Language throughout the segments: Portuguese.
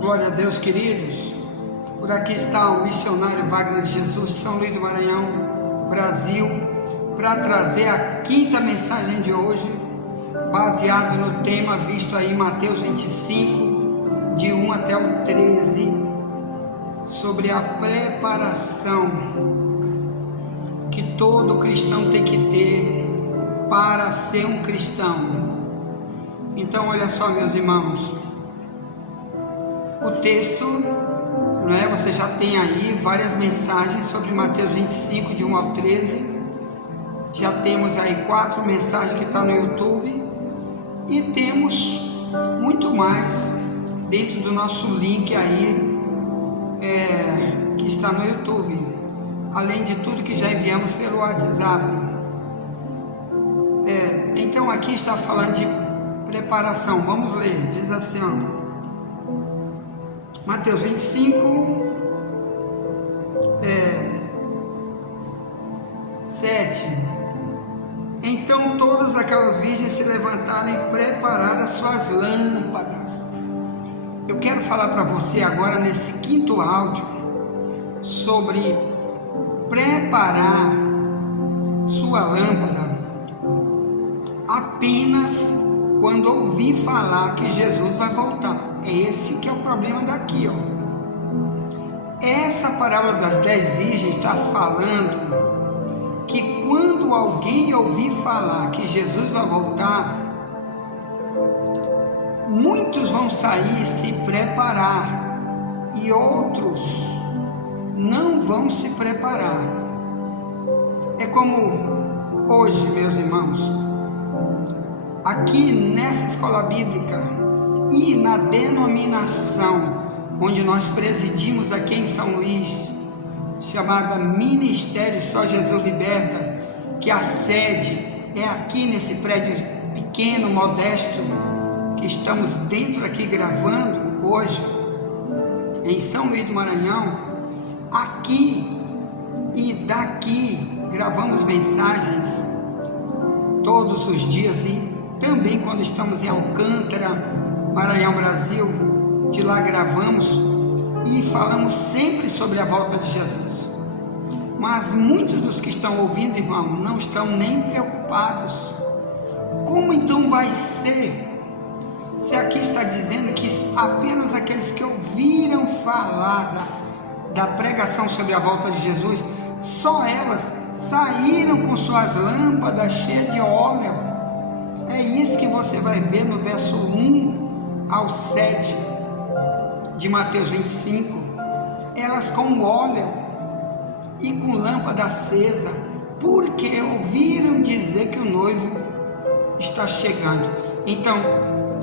Glória a Deus, queridos. Por aqui está o missionário Wagner de Jesus, de São Luís do Maranhão, Brasil, para trazer a quinta mensagem de hoje, baseado no tema visto aí em Mateus 25, de 1 até o 13, sobre a preparação que todo cristão tem que ter para ser um cristão. Então, olha só, meus irmãos, o texto, você já tem aí várias mensagens sobre Mateus 25, de 1 ao 13, já temos aí 4 mensagens que estão no YouTube, e temos muito mais dentro do nosso link aí, que está no YouTube, além de tudo que já enviamos pelo WhatsApp. Então aqui está falando de preparação. Vamos ler, diz assim, Mateus 25, 7. Então todas aquelas virgens se levantaram e prepararam as suas lâmpadas. Eu quero falar para você agora, nesse quinto áudio, sobre preparar sua lâmpada apenas quando ouvir falar que Jesus vai voltar. É esse que é o problema daqui, Essa parábola das 10 virgens está falando que quando alguém ouvir falar que Jesus vai voltar, muitos vão sair e se preparar, e outros não vão se preparar. É como hoje, meus irmãos, aqui nessa escola bíblica e na denominação onde nós presidimos aqui em São Luís, chamada Ministério Só Jesus Liberta, que a sede é aqui nesse prédio pequeno, modesto, que estamos dentro aqui gravando hoje, em São Luís do Maranhão. Aqui e daqui gravamos mensagens todos os dias, e também quando estamos em Alcântara, Maranhão, Brasil, de lá gravamos e falamos sempre sobre a volta de Jesus. Mas muitos dos que estão ouvindo, irmão, não estão nem preocupados. Como então vai ser? Se aqui está dizendo que apenas aqueles que ouviram falar da pregação sobre a volta de Jesus, só elas saíram com suas lâmpadas cheias de óleo. É isso que você vai ver no verso 1 ao 7 de Mateus 25. Elas com óleo e com lâmpada acesa, porque ouviram dizer que o noivo está chegando. Então,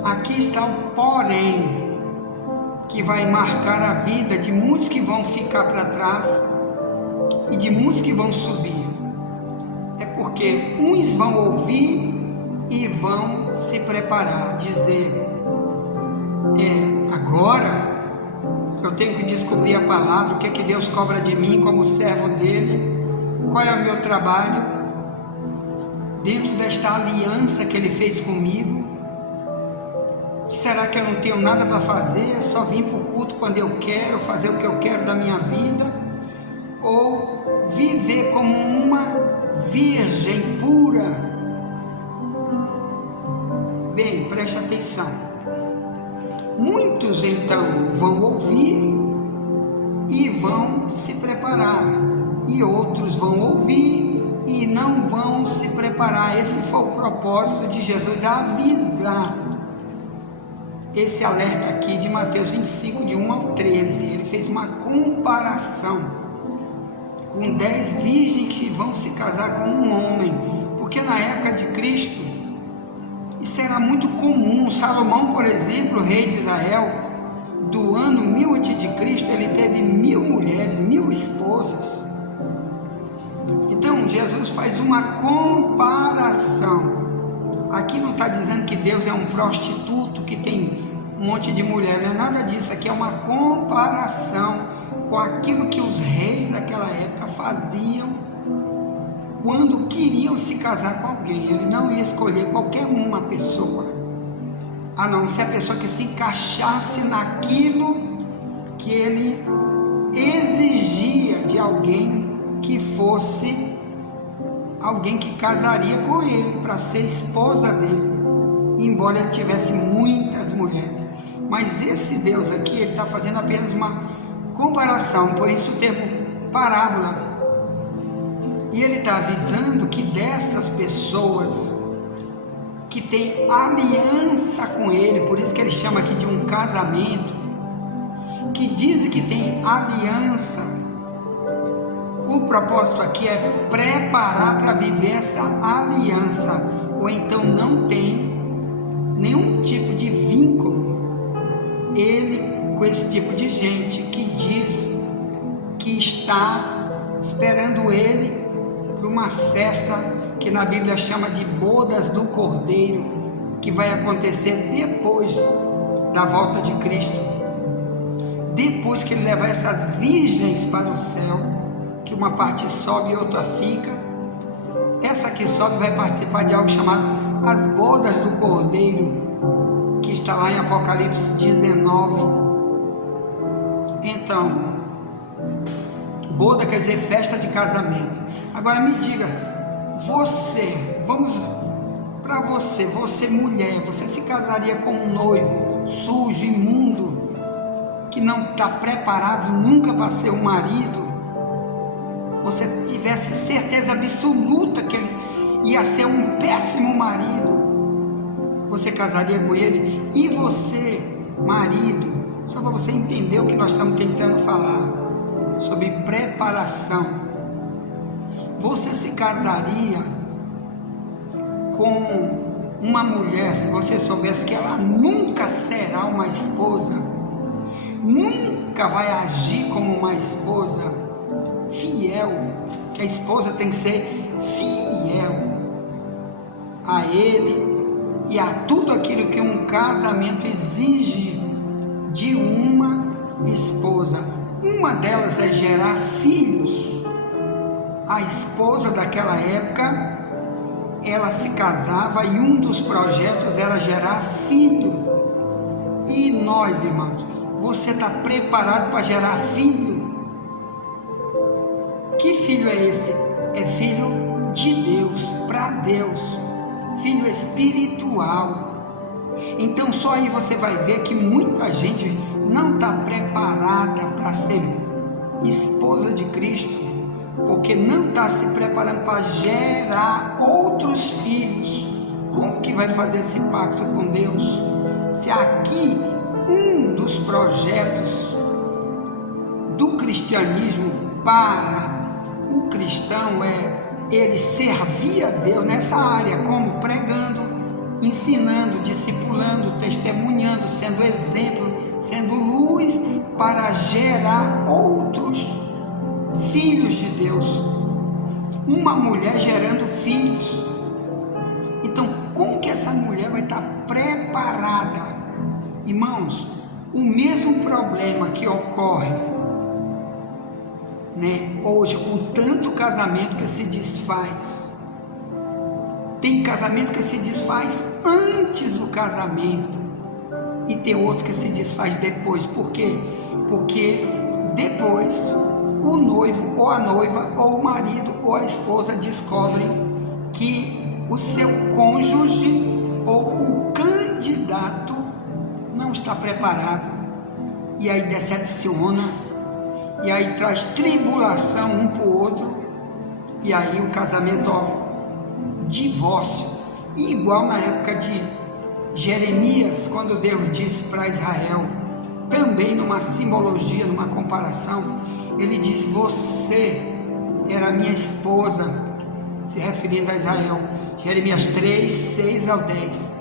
aqui está o porém, que vai marcar a vida de muitos que vão ficar para trás e de muitos que vão subir. É porque uns vão ouvir e vão se preparar, dizer, agora eu tenho que descobrir a palavra, o que é que Deus cobra de mim como servo dele, qual é o meu trabalho dentro desta aliança que ele fez comigo. Será que eu não tenho nada para fazer, é só vir para o culto quando eu quero, fazer o que eu quero da minha vida, ou viver como uma virgem pura? Bem, preste atenção. Muitos então vão ouvir e vão se preparar, e outros vão ouvir e não vão se preparar. Esse foi o propósito de Jesus, avisar. Esse alerta aqui de Mateus 25, de 1 ao 13, ele fez uma comparação com 10 virgens que vão se casar com um homem, porque na época de Cristo isso era muito comum. Salomão, por exemplo, rei de Israel, do ano 1000 a.C., ele teve 1000 mulheres, 1000 esposas. Então Jesus faz uma comparação. Aqui não está dizendo que Deus é um prostituto que tem um monte de mulher, não é nada disso. Aqui é uma comparação com aquilo que os reis daquela época faziam quando queriam se casar com alguém. Ele não ia escolher qualquer uma pessoa, a não ser a pessoa que se encaixasse naquilo que ele exigia de alguém que fosse alguém que casaria com ele para ser esposa dele, embora ele tivesse muitas mulheres. Mas esse Deus aqui, ele está fazendo apenas uma comparação, por isso o termo parábola. E ele está avisando que dessas pessoas que têm aliança com ele, por isso que ele chama aqui de um casamento, que dizem que tem aliança, o propósito aqui é preparar para viver essa aliança, ou então não tem nenhum tipo de vínculo, ele com esse tipo de gente que diz que está esperando ele para uma festa que na Bíblia chama de bodas do Cordeiro, que vai acontecer depois da volta de Cristo, depois que ele levar essas virgens para o céu, que uma parte sobe e outra fica. Essa que sobe vai participar de algo chamado as bodas do Cordeiro, que está lá em Apocalipse 19. Então, boda quer dizer festa de casamento. Agora me diga, você mulher, você se casaria com um noivo sujo, imundo, que não está preparado nunca para ser um marido? Você tivesse certeza absoluta que ele ia ser um péssimo marido, você casaria com ele? E você, marido, só para você entender o que nós estamos tentando falar sobre preparação, você se casaria com uma mulher se você soubesse que ela nunca será uma esposa, nunca vai agir como uma esposa fiel, que a esposa tem que ser fiel a ele e a tudo aquilo que um casamento exige de uma esposa? Uma delas é gerar filhos. A esposa daquela época, ela se casava e um dos projetos era gerar filho. E nós, irmãos, você está preparado para gerar filho? Que filho é esse? É filho de Deus, para Deus, filho espiritual. Então só aí você vai ver que muita gente não está preparada para ser esposa de Cristo, porque não está se preparando para gerar outros filhos. Como que vai fazer esse pacto com Deus, se aqui um dos projetos do cristianismo para o cristão é ele servir a Deus nessa área, como pregando, ensinando, discipulando, testemunhando, sendo exemplo, sendo luz para gerar outros filhos de Deus. Uma mulher gerando filhos. Então, como que essa mulher vai estar preparada? Irmãos, o mesmo problema que ocorre, hoje, com tanto casamento que se desfaz, tem casamento que se desfaz antes do casamento e tem outros que se desfaz depois. Por quê? Porque depois o noivo ou a noiva ou o marido ou a esposa descobrem que o seu cônjuge ou o candidato não está preparado, e aí decepciona, e aí traz tribulação um para o outro, e aí o casamento, divórcio, igual na época de Jeremias, quando Deus disse para Israel, também numa simbologia, numa comparação, ele disse: você era minha esposa, se referindo a Israel. Jeremias 3, 6 ao 10.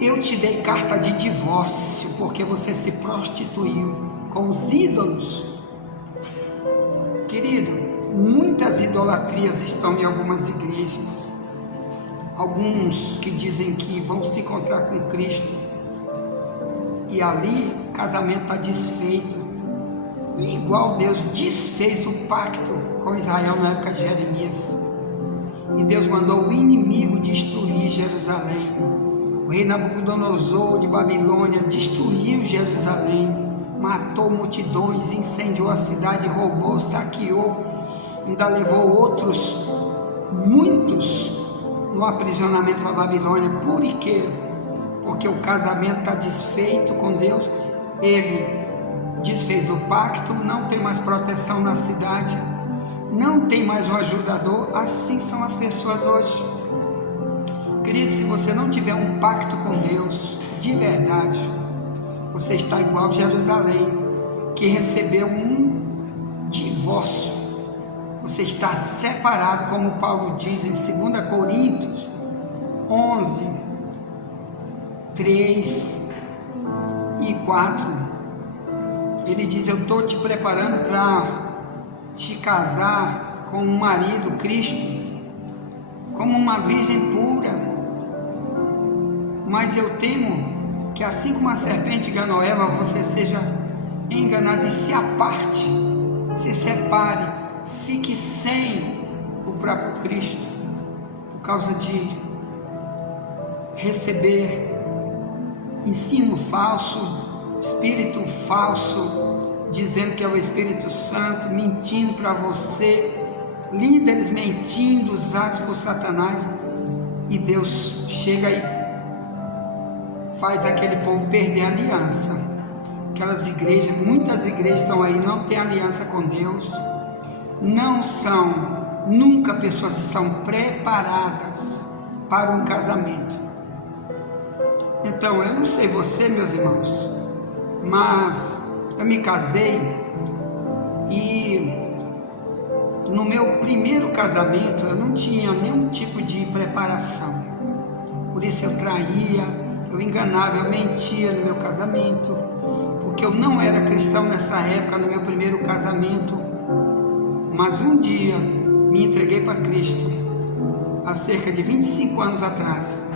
Eu te dei carta de divórcio, porque você se prostituiu com os ídolos. Querido, muitas idolatrias estão em algumas igrejas. Alguns que dizem que vão se encontrar com Cristo, e ali o casamento está desfeito, igual Deus desfez o pacto com Israel na época de Jeremias, e Deus mandou o inimigo destruir Jerusalém. O rei Nabucodonosor de Babilônia destruiu Jerusalém, matou multidões, incendiou a cidade, roubou, saqueou, ainda levou outros, muitos, no aprisionamento à Babilônia. Por quê? Porque o casamento está desfeito com Deus, ele desfez o pacto, não tem mais proteção na cidade, não tem mais um ajudador. Assim são as pessoas hoje. Querido, se você não tiver um pacto com Deus, de verdade, você está igual Jerusalém, que recebeu um divórcio. Você está separado, como Paulo diz em 2 Coríntios 11, 3 e 4. Ele diz: eu estou te preparando para te casar com um marido, Cristo, como uma virgem pura. Mas eu temo que, assim como a serpente enganou Eva, você seja enganado e se aparte, se separe, fique sem o próprio Cristo, por causa de receber ensino falso, espírito falso, dizendo que é o Espírito Santo, mentindo para você, líderes mentindo, usados por Satanás. E Deus chega e faz aquele povo perder a aliança. Aquelas igrejas, muitas igrejas estão aí, não têm aliança com Deus, não são, nunca pessoas estão preparadas para um casamento. Então, eu não sei você, meus irmãos, mas eu me casei e no meu primeiro casamento eu não tinha nenhum tipo de preparação. Por isso eu traía, eu enganava, eu mentia no meu casamento, porque eu não era cristão nessa época, no meu primeiro casamento. Mas um dia me entreguei para Cristo, há cerca de 25 anos atrás.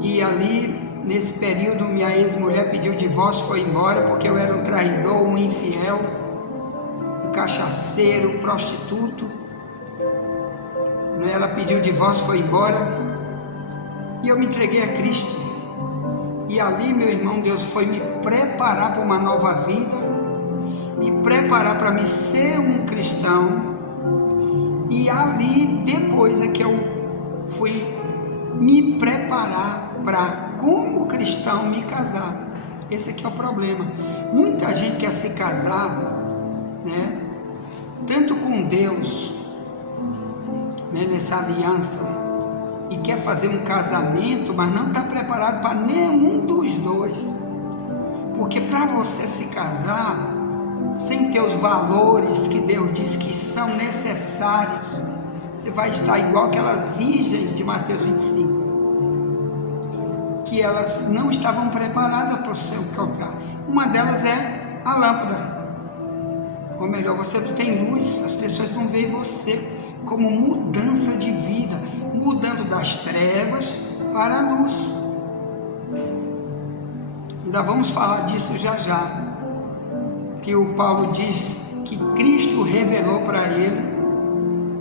E ali, nesse período, minha ex-mulher pediu divórcio, foi embora, porque eu era um traidor, um infiel, um cachaceiro, um prostituto. Ela pediu divórcio, foi embora. E eu me entreguei a Cristo. E ali, meu irmão, Deus foi me preparar para uma nova vida, me preparar para me ser um cristão. E ali, depois é que eu fui me preparar para, como cristão, me casar. Esse aqui é o problema. Muita gente quer se casar, né, tanto com Deus, né, nessa aliança, e quer fazer um casamento, mas não está preparado para nenhum dos dois. Porque para você se casar, sem ter os valores que Deus diz que são necessários, você vai estar igual aquelas virgens de Mateus 25, que elas não estavam preparadas para o seu encontrar. Uma delas é a lâmpada, ou melhor, você não tem luz, as pessoas não veem você como mudança de vida, mudando das trevas para a luz. Ainda vamos falar disso já já, que o Paulo diz que Cristo revelou para ele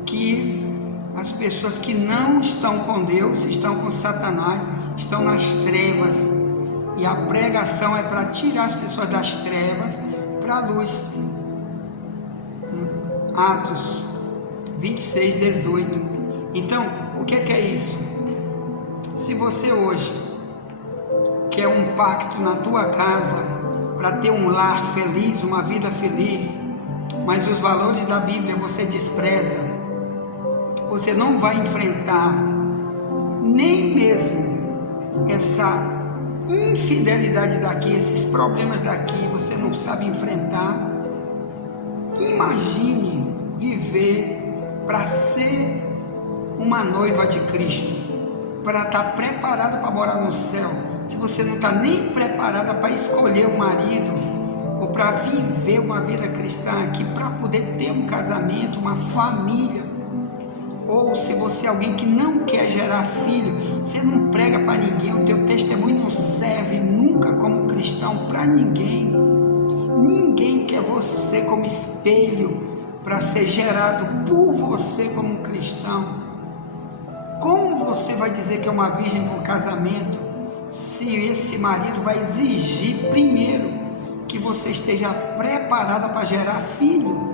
que as pessoas que não estão com Deus, estão com Satanás, estão nas trevas, e a pregação é para tirar as pessoas das trevas para a luz. Atos 26, 18. Então, o que é isso? Se você hoje quer um pacto na tua casa, para ter um lar feliz, uma vida feliz, mas os valores da Bíblia você despreza, você não vai enfrentar nem mesmo essa infidelidade daqui, esses problemas daqui, você não sabe enfrentar. Imagine viver para ser uma noiva de Cristo, para estar preparado para morar no céu, se você não está nem preparada para escolher um marido, ou para viver uma vida cristã aqui, para poder ter um casamento, uma família. Ou se você é alguém que não quer gerar filho, você não prega para ninguém, o teu testemunho não serve nunca como cristão para ninguém. Ninguém quer você como espelho para ser gerado por você como um cristão. Como você vai dizer que é uma virgem para um casamento, se esse marido vai exigir primeiro que que você esteja preparada para gerar filho.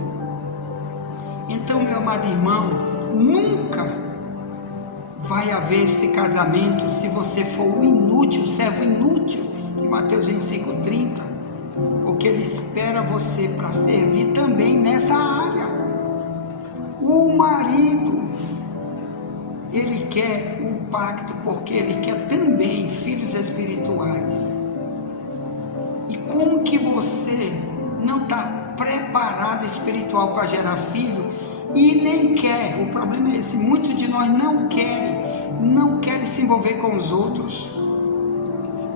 Então, meu amado irmão, nunca vai haver esse casamento se você for o inútil, o servo inútil, em Mateus 25:30, porque ele espera você para servir também nessa área. O marido, ele quer o pacto porque ele quer também filhos espirituais. E como que você não está preparado espiritual para gerar filho e nem quer? O problema é esse: muitos de nós não querem se envolver com os outros,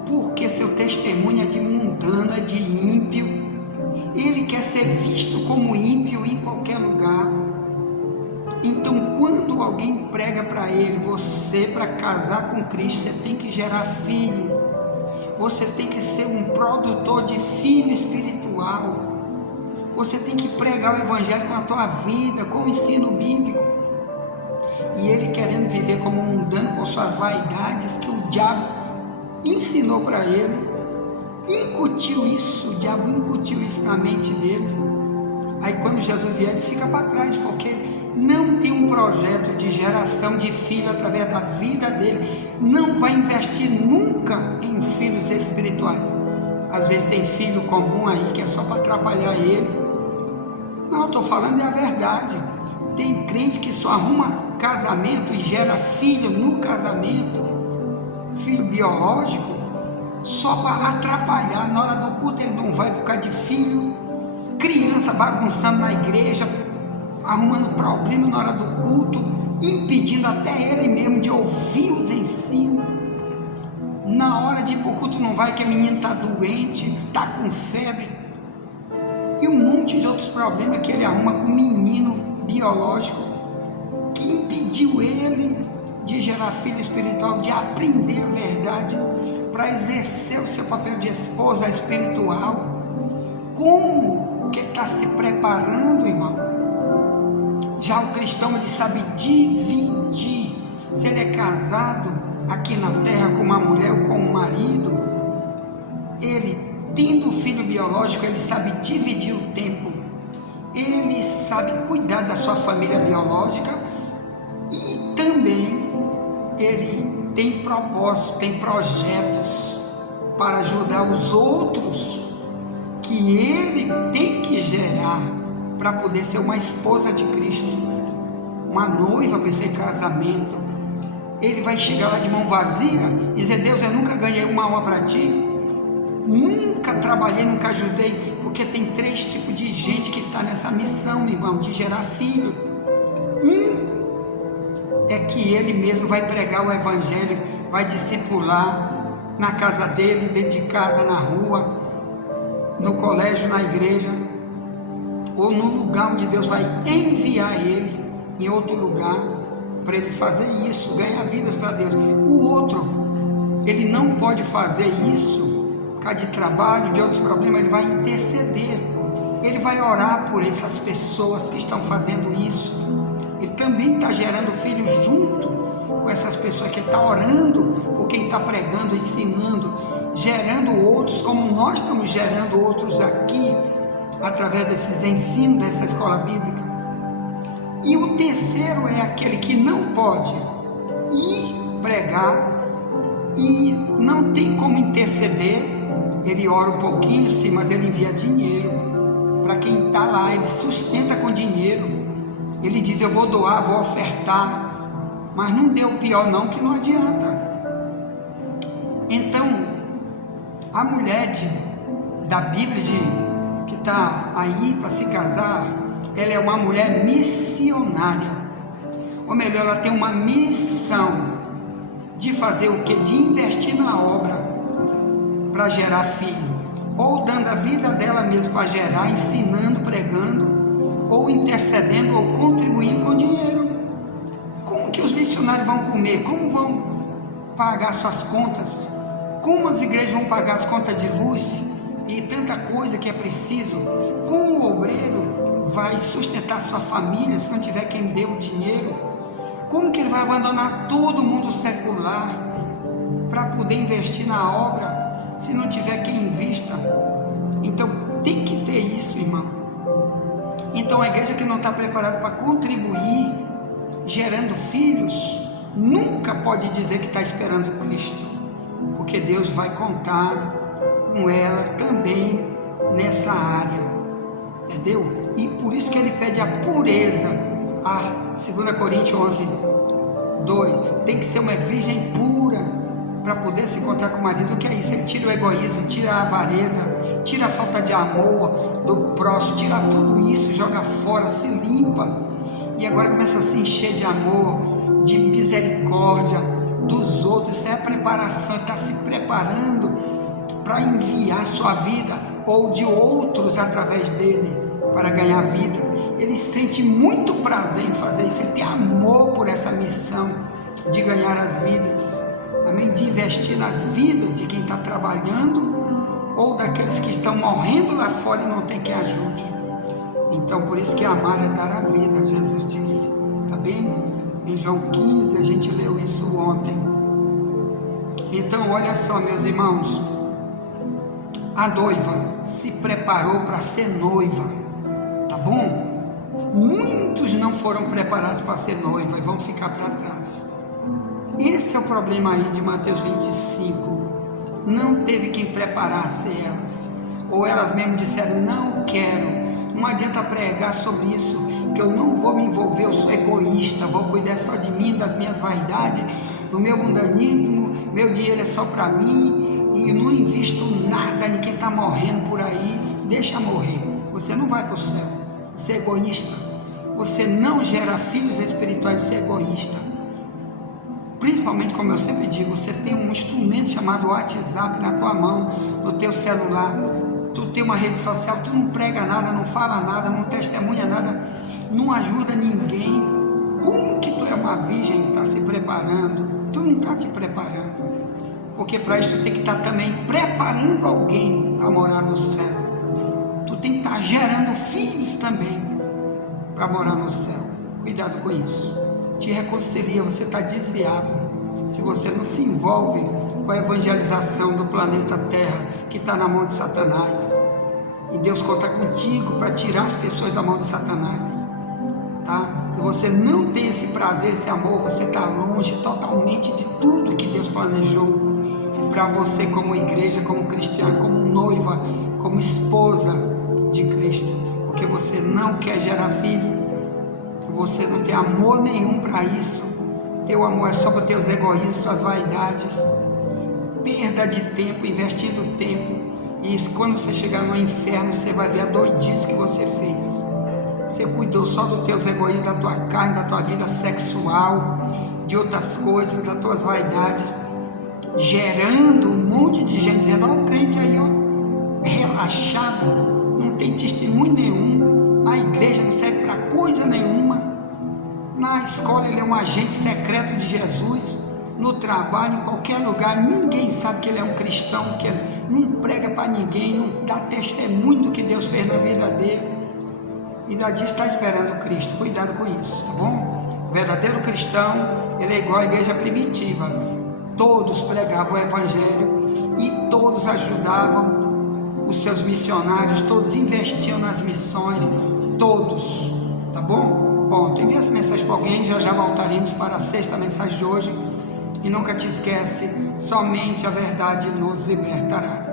porque seu testemunho é de mundano, é de ímpio. Ele quer ser visto como ímpio em qualquer lugar. Então, quando alguém prega para ele: você, para casar com Cristo, você tem que gerar filho, você tem que ser um produtor de filho espiritual, você tem que pregar o evangelho com a tua vida, com o ensino bíblico, e ele querendo viver como mundano com suas vaidades, que o diabo ensinou para ele, incutiu isso, o diabo incutiu isso na mente dele. Aí quando Jesus vier, ele fica para trás, porque não tem um projeto de geração de filho através da vida dele, não vai investir nunca em filhos espirituais. Às vezes tem filho comum aí que é só para atrapalhar ele. Não, eu estou falando é a verdade. Tem crente que só arruma casamento e gera filho no casamento, filho biológico, só para atrapalhar. Na hora do culto ele não vai por causa de filho, criança bagunçando na igreja, arrumando problema na hora do culto, impedindo até ele mesmo de ouvir os ensinos. Na hora de ir para o culto não vai, que o menino está doente, está com febre, e um monte de outros problemas que ele arruma com o menino biológico, que impediu ele de gerar filho espiritual, de aprender a verdade, para exercer o seu papel de esposa espiritual. Como que está se preparando, irmão? Já o cristão, ele sabe dividir. Se ele é casado aqui na terra com uma mulher ou com um marido, ele tendo filho biológico, ele sabe dividir o tempo, ele sabe cuidar da sua família biológica, e também ele tem propósito, tem projetos para ajudar os outros que ele tem que gerar para poder ser uma esposa de Cristo, uma noiva para esse casamento. Ele vai chegar lá de mão vazia e dizer: Deus, eu nunca ganhei uma alma para ti, nunca trabalhei, nunca ajudei, porque tem 3 tipos de gente que está nessa missão, meu irmão, de gerar filho. É que ele mesmo vai pregar o evangelho, vai discipular na casa dele, dentro de casa, na rua, no colégio, na igreja, ou no lugar onde Deus vai enviar ele, em outro lugar, para ele fazer isso, ganhar vidas para Deus. O outro, ele não pode fazer isso por causa de trabalho, de outros problemas. Ele vai interceder, ele vai orar por essas pessoas que estão fazendo isso. Ele também está gerando filhos junto com essas pessoas, que ele está orando por quem está pregando, ensinando, gerando outros, como nós estamos gerando outros aqui, através desses ensinos dessa escola bíblica. E o terceiro é aquele que não pode ir pregar e não tem como interceder. Ele ora um pouquinho, sim, mas ele envia dinheiro para quem está lá, ele sustenta com dinheiro. Ele diz: eu vou doar, vou ofertar, mas não deu pior não, que não adianta. Então, a mulher da Bíblia que está aí para se casar, ela é uma mulher missionária, ou melhor, ela tem uma missão de fazer o que? De investir na obra para gerar filho, ou dando a vida dela mesmo para gerar, ensinando, pregando, ou intercedendo, ou contribuindo com dinheiro. Como que os missionários vão comer? Como vão pagar suas contas? Como as igrejas vão pagar as contas de luz e tanta coisa que é preciso? Como o obreiro vai sustentar sua família se não tiver quem dê o dinheiro? Como que ele vai abandonar todo o mundo secular para poder investir na obra se não tiver quem invista? Então tem que ter isso, irmão. Então a igreja que não está preparada para contribuir, gerando filhos, nunca pode dizer que está esperando Cristo, porque Deus vai contar com ela também nessa área, entendeu? E por isso que ele pede a pureza. 2 Coríntios 11, 2, tem que ser uma virgem pura para poder se encontrar com o marido. O que é isso? Ele tira o egoísmo, tira a avareza, tira a falta de amor do próximo, tira tudo isso, joga fora, se limpa, e agora começa a se encher de amor, de misericórdia dos outros. Isso é a preparação, está se preparando para enviar sua vida ou de outros através dele para ganhar vidas. Ele sente muito prazer em fazer isso, ele tem amor por essa missão de ganhar as vidas, amém? De investir nas vidas de quem está trabalhando ou daqueles que estão morrendo lá fora e não tem quem ajude. Então por isso que amar é dar a vida, Jesus disse, tá bem? Em João 15 a gente leu isso ontem. Então olha só, meus irmãos, a noiva se preparou para ser noiva, tá bom? Muitos não foram preparados para ser noiva e vão ficar para trás. Esse é o problema aí de Mateus 25. Não teve quem preparasse elas, ou elas mesmo disseram, não quero. Não adianta pregar sobre isso, que eu não vou me envolver, eu sou egoísta, vou cuidar só de mim, das minhas vaidades, do meu mundanismo, meu dinheiro é só para mim, e não invisto nada em quem está morrendo por aí. Deixa morrer, você não vai para o céu, você é egoísta, você não gera filhos espirituais, você é egoísta. Principalmente, como eu sempre digo, você tem um instrumento chamado WhatsApp na tua mão, no teu celular, tu tem uma rede social, tu não prega nada, não fala nada, não testemunha nada, não ajuda ninguém. Como que tu é uma virgem e está se preparando? Tu não está te preparando, porque para isso tu tem que estar também preparando alguém para morar no céu. Tu tem que estar gerando filhos também para morar no céu. Cuidado com isso. Te reconcilia, você está desviado. Se você não se envolve com a evangelização do planeta Terra, que está na mão de Satanás, e Deus conta contigo para tirar as pessoas da mão de Satanás, tá? Se você não tem esse prazer, esse amor, você está longe totalmente de tudo que Deus planejou para você como igreja, como cristã, como noiva, como esposa de Cristo, porque você não quer gerar filho, você não tem amor nenhum para isso. Teu amor é só para teus egoísmos, tuas vaidades, perda de tempo, investindo tempo, e quando você chegar no inferno, você vai ver a doidice que você fez. Você cuidou só dos teus egoísmos, da tua carne, da tua vida sexual, de outras coisas, das tuas vaidades, gerando um monte de gente dizendo, ó, o crente aí, ó, relaxado, não tem testemunho nenhum, na igreja não serve para coisa nenhuma, na escola ele é um agente secreto de Jesus, no trabalho, em qualquer lugar, ninguém sabe que ele é um cristão, que ele não prega para ninguém, não dá testemunho do que Deus fez na vida dele, e ainda diz está esperando Cristo. Cuidado com isso, tá bom? O verdadeiro cristão, ele é igual à igreja primitiva, todos pregavam o evangelho e todos ajudavam os seus missionários, todos investiam nas missões, todos, tá bom? Ponto. Envia essa mensagem para alguém, já voltaremos para a sexta mensagem de hoje. E nunca te esquece, somente a verdade nos libertará.